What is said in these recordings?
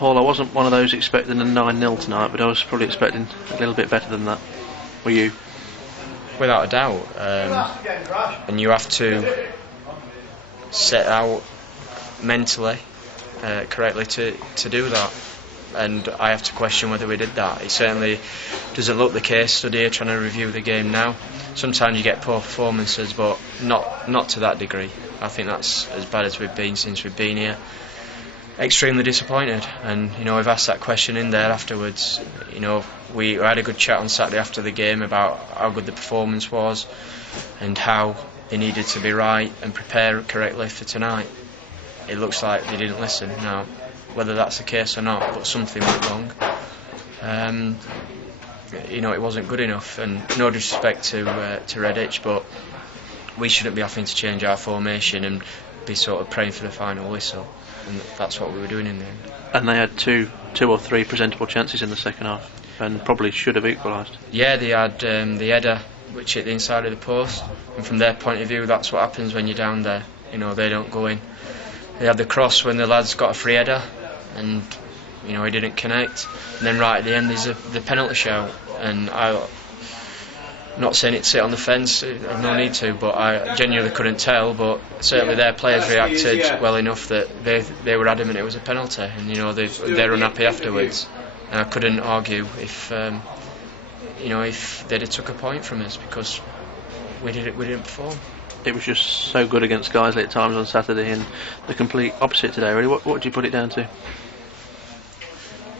Paul, I wasn't one of those expecting a 9-0 tonight, but I was probably expecting a little bit better than that. Were you? Without a doubt. And you have to set out mentally correctly to do that. And I have to question whether we did that. It certainly doesn't look the case. Stood here trying to review the game now. Sometimes you get poor performances, but not to that degree. I think that's as bad as we've been since we've been here. Extremely disappointed, and we've asked that question in there afterwards. We had a good chat on Saturday after the game about how good the performance was and how they needed to be right and prepare correctly for tonight. It looks like they didn't listen. Now, whether that's the case or not, but something went wrong. It wasn't good enough, and no disrespect to Redditch, but we shouldn't be having to change our formation and be sort of praying for the final whistle, and that's what we were doing in the end. And they had two or three presentable chances in the second half, and probably should have equalised. Yeah, they had the header which hit the inside of the post, and from their point of view, that's what happens when you're down there. They don't go in. They had the cross when the lads got a free header, and he didn't connect. And then right at the end, there's the penalty shout, and I'm not saying it sit on the fence. I've no need to, but I genuinely couldn't tell. But certainly their players reacted well enough that they were adamant it was a penalty, and they're unhappy afterwards. And I couldn't argue if they'd have took a point from us, because we didn't perform. It was just so good against Guiseley at times on Saturday, and the complete opposite today. Really, what do you put it down to?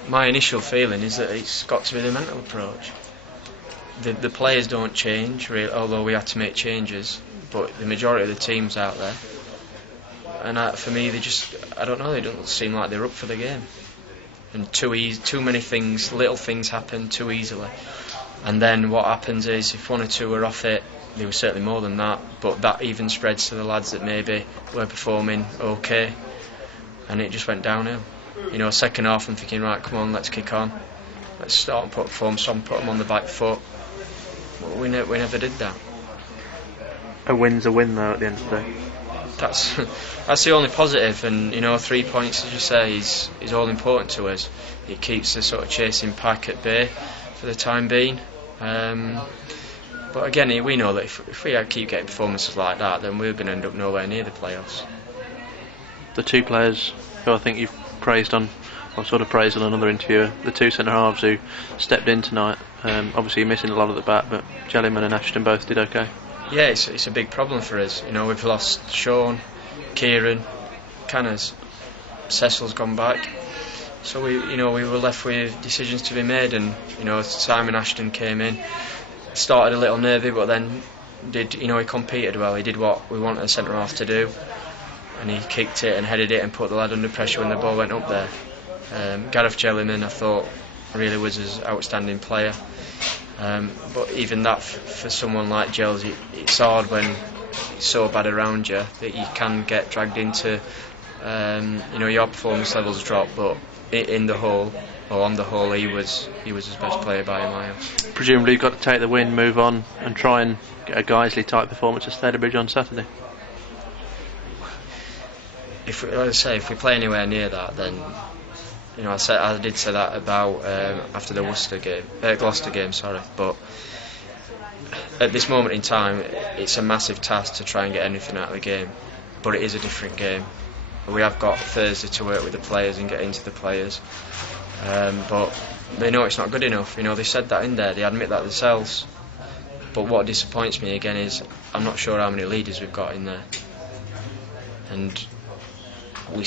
My initial feeling is that it's got to be the mental approach. The players don't change, really, although we had to make changes, but the majority of the team's out there. And for me, I don't know, they don't seem like they're up for the game. And too many things, little things happen too easily. And then what happens is, if one or two are off it, there was certainly more than that, but that even spreads to the lads that maybe were performing okay, and it just went downhill. Second half I'm thinking, right, come on, let's kick on, let's start and put them on the back foot. We never did that. A win's a win though at the end of the day. That's the only positive, and 3 points, as you say, is all important to us. It keeps the sort of chasing pack at bay for the time being. But again, we know that if we keep getting performances like that, then we're going to end up nowhere near the playoffs. The two players who I think you've praised on, or sort of praised on another interview, the two centre halves who stepped in tonight. Obviously, you're missing a lot at the back, but Jellyman and Ashton both did okay. Yeah, it's a big problem for us. We've lost Sean, Kieran, Canners, Cecil's gone back. So we were left with decisions to be made, and Simon Ashton came in. Started a little nervy, but then he competed well. He did what we wanted a centre half to do, and he kicked it and headed it and put the lad under pressure when the ball went up there. Gareth Jellyman, I thought, really was his outstanding player. But even that, for someone like Gels, it's hard when it's so bad around you that you can get dragged into your performance levels drop. But in the whole, or on the whole, he was his best player by a mile. Presumably you've got to take the win, move on, and try and get a Guiseley type performance at Stadebridge on Saturday. If we play anywhere near that, then I did say that about after the Gloucester game, sorry. But at this moment in time, it's a massive task to try and get anything out of the game. But it is a different game. We have got Thursday to work with the players and get into the players. But they know it's not good enough. They said that in there. They admit that themselves. But what disappoints me again is I'm not sure how many leaders we've got in there. And we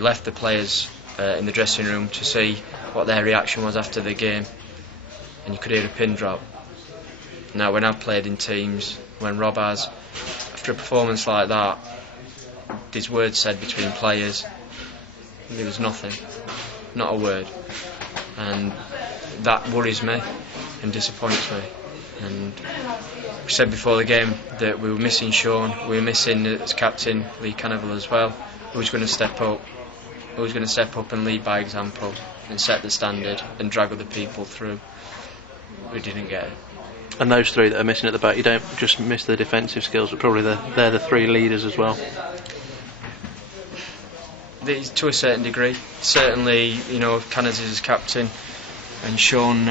left the players in the dressing room to see what their reaction was after the game, and you could hear a pin drop. Now, when I've played in teams, when Rob has, after a performance like that, there's words said between players. There was nothing, not a word, and that worries me and disappoints me. And we said before the game that we were missing Sean, we were missing as captain Lee Cannavale as well. Who's going to step up? Who's going to step up and lead by example and set the standard and drag other people through? We didn't get it. And those three that are missing at the back, you don't just miss the defensive skills, but probably they're the three leaders as well. to a certain degree. Certainly, you know, Canada's his captain, and Sean,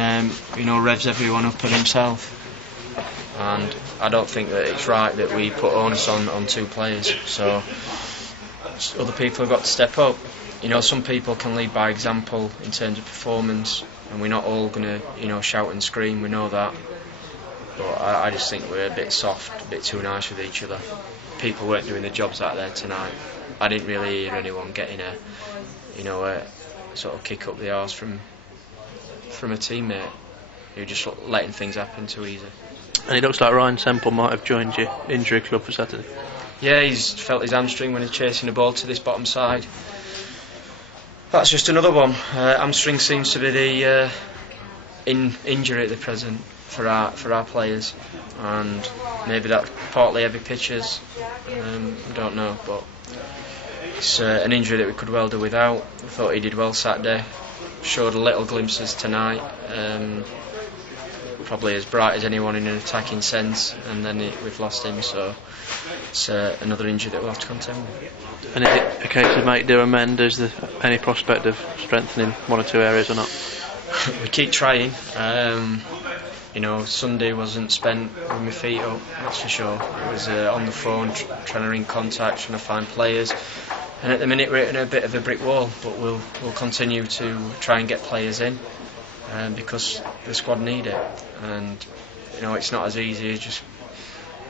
you know, revs everyone up at himself. And I don't think that it's right that we put onus on 2 players. So other people have got to step up. You know, some people can lead by example in terms of performance, and we're not all going to, you know, shout and scream. We know that. But I just think we're a bit soft, a bit too nice with each other. People weren't doing the jobs out there tonight. I didn't really hear anyone getting a sort of kick up the arse from a teammate who just letting things happen too easy. And it looks like Ryan Semple might have joined your injury club for Saturday. Yeah, he's felt his hamstring when he's chasing the ball to this bottom side. That's just another one. Hamstring seems to be the injury at the present for our players, and maybe that's partly heavy pitches. I don't know, but it's an injury that we could well do without. I thought he did well Saturday. Showed a little glimpses tonight. Probably as bright as anyone in an attacking sense, and then we've lost him, so it's another injury that we'll have to contend with. And is it a case of make do amend? Is there any prospect of strengthening one or 2 areas or not? We keep trying. You know, Sunday wasn't spent with my feet up, that's for sure. I was on the phone trying to ring contact, trying to find players, and at the minute we're in a bit of a brick wall, but we'll continue to try and get players in. Because the squad need it, and you know, it's not as easy as just,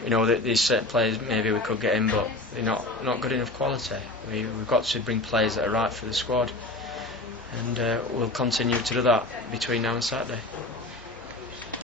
you know, these certain players maybe we could get in, but they're not good enough quality. We've got to bring players that are right for the squad, and we'll continue to do that between now and Saturday.